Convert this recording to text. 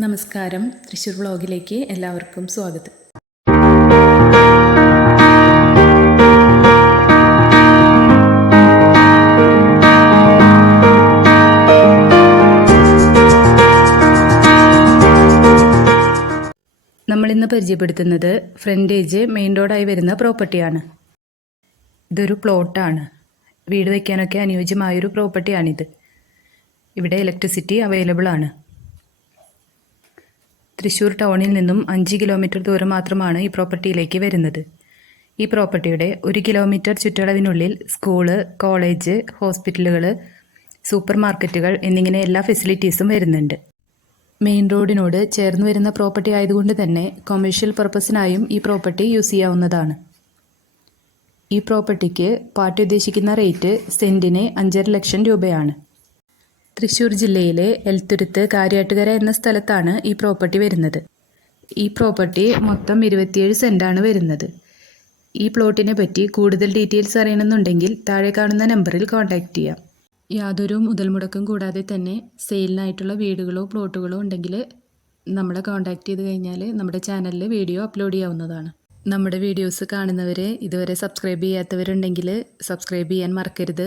നമസ്കാരം. തൃശ്ശൂർ വ്ളോഗിലേക്ക് എല്ലാവർക്കും സ്വാഗതം. നമ്മളിന്ന് പരിചയപ്പെടുത്തുന്നത് ഫ്രണ്ടേജ് മെയിൻ റോഡായി വരുന്ന പ്രോപ്പർട്ടിയാണ്. ഇതൊരു പ്ലോട്ടാണ്. വീട് വയ്ക്കാനൊക്കെ അനുയോജ്യമായൊരു പ്രോപ്പർട്ടിയാണിത്. ഇവിടെ ഇലക്ട്രിസിറ്റി അവൈലബിൾ ആണ് തൃശ്ശൂർ ടൗണിൽ നിന്നും അഞ്ച് കിലോമീറ്റർ ദൂരം മാത്രമാണ് ഈ പ്രോപ്പർട്ടിയിലേക്ക് വരുന്നത്. ഈ പ്രോപ്പർട്ടിയുടെ ഒരു കിലോമീറ്റർ ചുറ്റളവിനുള്ളിൽ സ്കൂൾ കോളേജ് ഹോസ്പിറ്റലുകൾ സൂപ്പർ മാർക്കറ്റുകൾ എന്നിങ്ങനെ എല്ലാ ഫെസിലിറ്റീസും വരുന്നുണ്ട്. മെയിൻ റോഡിനോട് ചേർന്ന് വരുന്ന പ്രോപ്പർട്ടി ആയതുകൊണ്ട് തന്നെ കൊമേഴ്ഷ്യൽ പർപ്പസിനായും ഈ പ്രോപ്പർട്ടി യൂസ് ചെയ്യാവുന്നതാണ്. ഈ പ്രോപ്പർട്ടിക്ക് പാർട്ടി ഉദ്ദേശിക്കുന്ന റേറ്റ് സെന്റിന് അഞ്ചര ലക്ഷം രൂപയാണ്. തൃശ്ശൂർ ജില്ലയിലെ എൽത്തുരുത്ത് കാര്യാട്ടുകര എന്ന സ്ഥലത്താണ് ഈ പ്രോപ്പർട്ടി വരുന്നത്. ഈ പ്രോപ്പർട്ടി മൊത്തം ഇരുപത്തിയേഴ് സെന്റാണ് വരുന്നത്. ഈ പ്ലോട്ടിനെ പറ്റി കൂടുതൽ ഡീറ്റെയിൽസ് അറിയണമെന്നുണ്ടെങ്കിൽ താഴെ കാണുന്ന നമ്പറിൽ കോൺടാക്റ്റ് ചെയ്യാം. യാതൊരു മുതൽ മുടക്കം കൂടാതെ തന്നെ സെയിലിനായിട്ടുള്ള വീടുകളോ പ്ലോട്ടുകളോ ഉണ്ടെങ്കിൽ നമ്മളെ കോൺടാക്റ്റ് ചെയ്ത് കഴിഞ്ഞാൽ നമ്മുടെ ചാനലിൽ വീഡിയോ അപ്ലോഡ് ചെയ്യാവുന്നതാണ്. നമ്മുടെ വീഡിയോസ് കാണുന്നവരെ ഇതുവരെ സബ്സ്ക്രൈബ് ചെയ്യാത്തവരുണ്ടെങ്കിൽ സബ്സ്ക്രൈബ് ചെയ്യാൻ മറക്കരുത്.